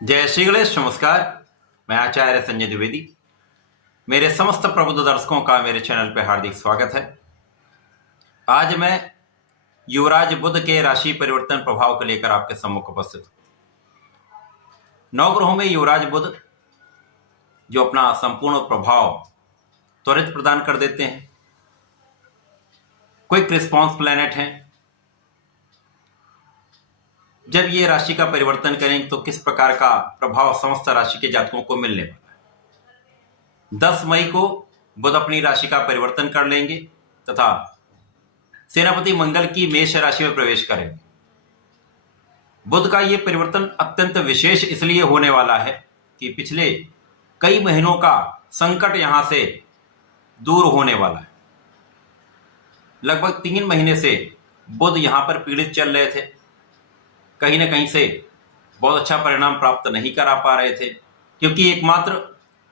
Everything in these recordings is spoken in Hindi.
जय श्री गणेश। नमस्कार, मैं आचार्य संजय द्विवेदी। मेरे समस्त प्रबुद्ध दर्शकों का मेरे चैनल पर हार्दिक स्वागत है। आज मैं युवराज बुध के राशि परिवर्तन प्रभाव को लेकर आपके सम्मुख उपस्थित हूं। नवग्रहों में युवराज बुध जो अपना संपूर्ण प्रभाव त्वरित प्रदान कर देते हैं, क्विक रिस्पॉन्स प्लैनेट हैं। जब ये राशि का परिवर्तन करेंगे तो किस प्रकार का प्रभाव समस्त राशि के जातकों को मिलने वाला है। 10 मई को बुध अपनी राशि का परिवर्तन कर लेंगे तथा सेनापति मंगल की मेष राशि में प्रवेश करेंगे। बुध का ये परिवर्तन अत्यंत विशेष इसलिए होने वाला है कि पिछले कई महीनों का संकट यहां से दूर होने वाला है। लगभग 3 महीने से बुध यहां पर पीड़ित चल रहे थे, कहीं ना कहीं से बहुत अच्छा परिणाम प्राप्त नहीं करा पा रहे थे, क्योंकि एकमात्र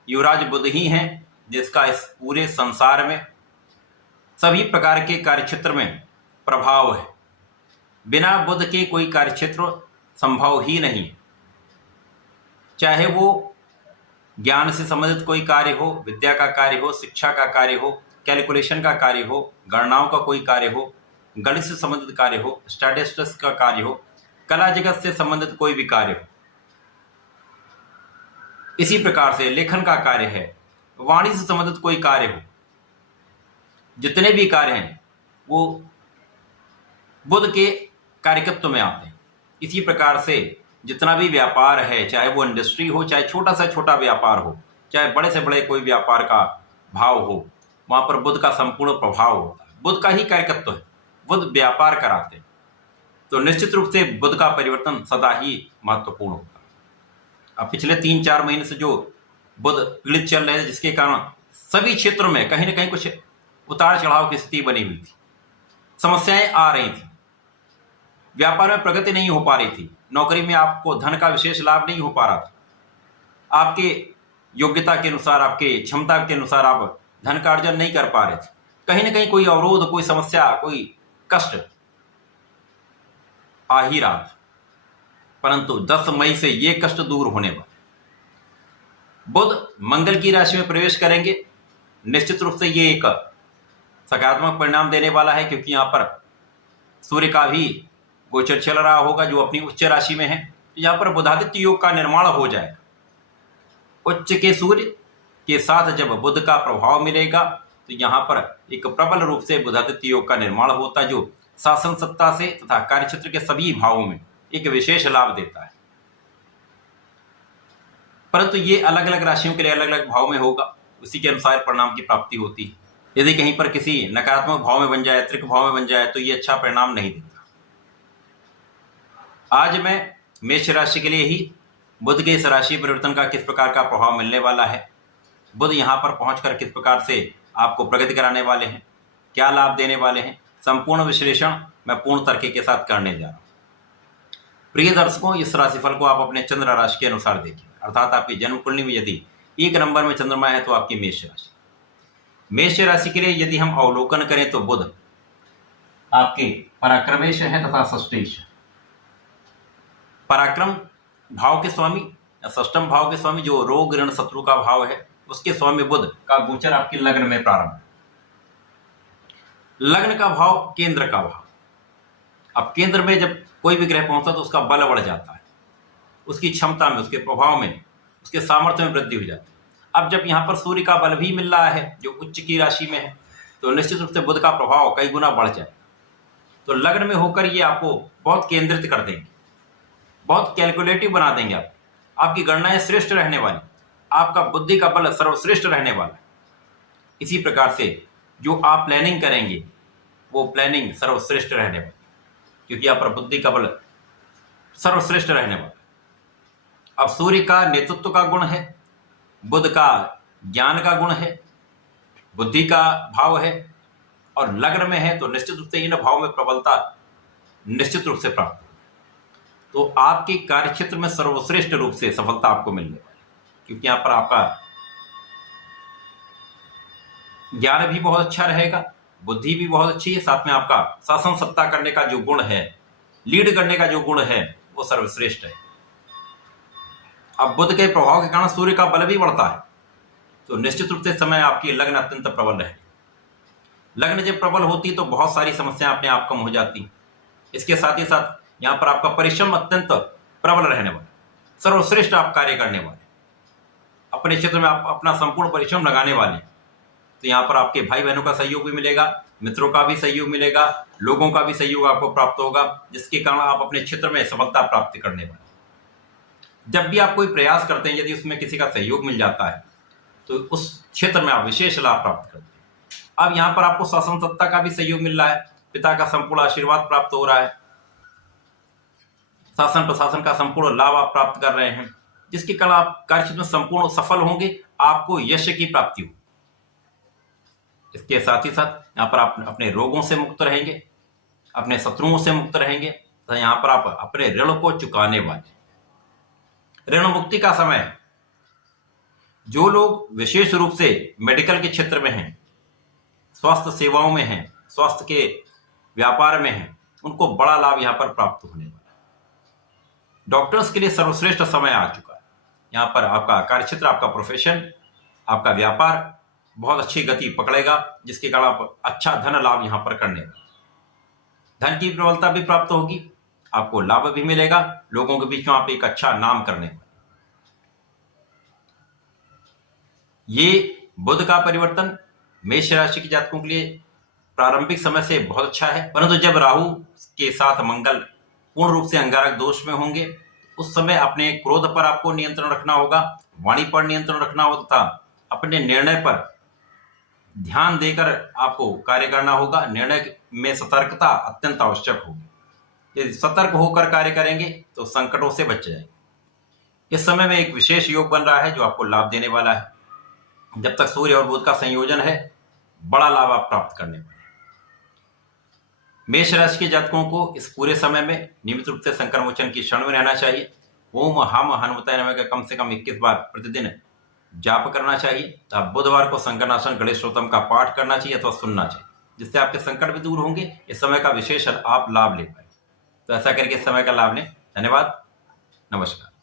युवराज बुध ही हैं जिसका इस पूरे संसार में सभी प्रकार के कार्यक्षेत्र में प्रभाव है। बिना बुध के कोई कार्यक्षेत्र संभव ही नहीं है। चाहे वो ज्ञान से संबंधित कोई कार्य हो, विद्या का कार्य हो, शिक्षा का कार्य हो, कैलकुलेशन का कार्य हो, गणनाओं का कोई कार्य हो, गणित से संबंधित कार्य हो, स्टैटिस्टिक्स का कार्य हो, कला जगत से संबंधित कोई भी कार्य हो, इसी प्रकार से लेखन का कार्य है, वाणी से संबंधित कोई कार्य हो, जितने भी कार्य हैं वो बुध के कार्यकत्व में आते हैं। इसी प्रकार से जितना भी व्यापार है, चाहे वो इंडस्ट्री हो, चाहे छोटा से छोटा व्यापार हो, चाहे बड़े से बड़े कोई व्यापार का भाव हो, वहां पर बुध का संपूर्ण प्रभाव होता है। बुध का ही कार्यकत्व है, बुध व्यापार कराते हैं, तो निश्चित रूप से बुध का परिवर्तन सदा ही महत्वपूर्ण होता है। अब पिछले 3-4 महीने से जो बुध पीड़ित चल रहे थे, जिसके कारण सभी क्षेत्रों में कहीं ना कहीं कुछ उतार चढ़ाव की स्थिति बनी हुई थी, समस्याएं आ रही थी, व्यापार में प्रगति नहीं हो पा रही थी, नौकरी में आपको धन का विशेष लाभ नहीं हो पा रहा था, आपके योग्यता के अनुसार, आपके क्षमता के अनुसार आप धन का अर्जन नहीं कर पा रहे थे, कहीं ना कहीं कोई अवरोध, कोई समस्या, कोई कष्ट आ ही रहा था। परंतु 10 मई से ये कष्ट दूर होने वाले। बुध मंगल की राशि में प्रवेश करेंगे, निश्चित रूप से ये एक सकारात्मक परिणाम देने वाला है, क्योंकि यहां पर सूर्य का भी गोचर चल रहा होगा जो अपनी उच्च राशि में है। यहां पर बुधादित्य योग का निर्माण हो जाएगा। उच्च के सूर्य के साथ जब बुध का प्रभाव मिलेगा तो यहां पर एक प्रबल रूप से बुधादित्य योग का निर्माण होता है, जो शासन सत्ता से तथा कार्यक्षेत्र के सभी भावों में एक विशेष लाभ देता है। परंतु ये अलग अलग राशियों के लिए अलग अलग भाव में होगा, उसी के अनुसार परिणाम की प्राप्ति होती है। यदि कहीं पर किसी नकारात्मक भाव में बन जाए, त्रिक भाव में बन जाए, तो ये अच्छा परिणाम नहीं देता। आज मैं मेष राशि के लिए ही बुध के इस राशि परिवर्तन का किस प्रकार का प्रभाव मिलने वाला है, बुध यहां पर पहुंचकर किस प्रकार से आपको प्रगति कराने वाले हैं, क्या लाभ देने वाले हैं, संपूर्ण विश्लेषण मैं पूर्ण तर्क के साथ करने जा रहा हूं। प्रिय दर्शकों, इस राशिफल को आप अपने चंद्र राशि के अनुसार देखिए, अर्थात आपकी जन्म कुंडली में यदि 1 नंबर में चंद्रमा है तो आपकी मेष राशि। मेष राशि के लिए यदि हम अवलोकन करें तो बुध आपके पराक्रमेश है तथा षष्ठेश। पराक्रम भाव के स्वामी या षष्ठम भाव के स्वामी, जो रोग ऋण शत्रु का भाव है, उसके स्वामी बुध का गोचर आपके लग्न में प्रारंभ। लग्न का भाव केंद्र का भाव। अब केंद्र में जब कोई भी ग्रह पहुंचता तो उसका बल बढ़ जाता है, उसकी क्षमता में, उसके प्रभाव में, उसके सामर्थ्य में वृद्धि हो जाती है। अब जब यहां पर सूर्य का बल भी मिल रहा है जो उच्च की राशि में है, तो निश्चित रूप से बुध का प्रभाव कई गुना बढ़ जाए। तो लग्न में होकर ये आपको बहुत केंद्रित कर देंगे, बहुत कैलकुलेटिव बना देंगे। आपकी गणनाएं श्रेष्ठ रहने वाली, आपका बुद्धि का बल सर्वश्रेष्ठ रहने वाला। इसी प्रकार से जो आप प्लानिंग करेंगे वो प्लानिंग सर्वश्रेष्ठ रहने वाली, क्योंकि आप पर बुद्धि का बल सर्वश्रेष्ठ रहने वाला। अब सूर्य का नेतृत्व का गुण है, बुध का ज्ञान का गुण है, बुद्धि का भाव है और लग्न में है, तो निश्चित रूप से इन भाव में प्रबलता निश्चित रूप से प्राप्त हो। तो आपके कार्यक्षेत्र में सर्वश्रेष्ठ रूप से सफलता आपको मिलने वाली, क्योंकि यहां पर आपका ज्ञान भी बहुत अच्छा रहेगा, बुद्धि भी बहुत अच्छी है, साथ में आपका शासन सत्ता करने का जो गुण है, लीड करने का जो गुण है, वो सर्वश्रेष्ठ है। अब बुध के प्रभाव के कारण सूर्य का बल भी बढ़ता है, तो निश्चित रूप से समय आपकी लग्न अत्यंत प्रबल रहे। लग्न जब प्रबल होती तो बहुत सारी समस्याएं अपने आप कम हो जाती। इसके साथ ही साथ यहाँ पर आपका परिश्रम अत्यंत प्रबल रहने वाला, सर्वश्रेष्ठ आप कार्य करने वाले, अपने क्षेत्र में आप अपना संपूर्ण परिश्रम लगाने वाले। तो यहाँ पर आपके भाई बहनों का सहयोग भी मिलेगा, मित्रों का भी सहयोग मिलेगा, लोगों का भी सहयोग आपको प्राप्त होगा, जिसके कारण आप अपने क्षेत्र में सफलता प्राप्त करने वाले। जब भी आप कोई प्रयास करते हैं, यदि उसमें किसी का सहयोग मिल जाता है तो उस क्षेत्र में आप विशेष लाभ प्राप्त करते हैं। अब यहाँ पर आपको शासन सत्ता का भी सहयोग मिल रहा है, पिता का संपूर्ण आशीर्वाद प्राप्त हो रहा है, शासन प्रशासन का संपूर्ण लाभ आप प्राप्त कर रहे हैं, जिसके कारण आप कार्यक्षेत्र में संपूर्ण सफल होंगे, आपको यश की प्राप्ति हो। इसके साथ ही साथ यहाँ पर आप अपने रोगों से मुक्त रहेंगे, अपने शत्रुओं से मुक्त रहेंगे, तो यहाँ पर आप अपने ऋण को चुकाने वाले। ऋण मुक्ति का समय, जो लोग विशेष रूप से मेडिकल के क्षेत्र में हैं, स्वास्थ्य सेवाओं में हैं, स्वास्थ्य के व्यापार में हैं, उनको बड़ा लाभ यहाँ पर प्राप्त होने वाला है। डॉक्टर्स के लिए सर्वश्रेष्ठ समय आ चुका है। यहाँ पर आपका कार्यक्षेत्र, आपका प्रोफेशन, आपका व्यापार बहुत अच्छी गति पकड़ेगा, जिसके कारण आप अच्छा धन लाभ यहाँ पर करने वाले। धन की प्रबलता भी प्राप्त होगी, आपको लाभ भी मिलेगा, लोगों के बीच में आप एक अच्छा नाम करने वाले। ये बुध का परिवर्तन मेष राशि के जातकों के लिए प्रारंभिक समय से बहुत अच्छा है, परंतु जब राहु के साथ मंगल पूर्ण रूप से अंगारक दोष में होंगे, उस समय अपने क्रोध पर आपको नियंत्रण रखना होगा, वाणी पर नियंत्रण रखना होगा, तथा अपने निर्णय पर ध्यान देकर आपको कार्य करना होगा। निर्णय में सतर्कता अत्यंत आवश्यक होगी। यदि सतर्क होकर कार्य करेंगे तो संकटों से बच जाएंगे। इस समय में एक विशेष योग बन रहा है जो आपको लाभ देने वाला है। जब तक सूर्य और बुध का संयोजन है, बड़ा लाभ आप प्राप्त करने वाले। मेष राशि के जातकों को इस पूरे समय में नियमित रूप से संकर मोचन की शरण में रहना चाहिए। ओम हम हनुमताय नमः का कम से कम 21 बार प्रतिदिन जाप करना चाहिए। तो बुधवार को संकरनाशन गणेश स्तोत्रम का पाठ करना चाहिए अथवा सुनना चाहिए, जिससे आपके संकट भी दूर होंगे। इस समय का विशेष आप लाभ ले पाए। तो ऐसा करके इस समय का लाभ लें। धन्यवाद, नमस्कार।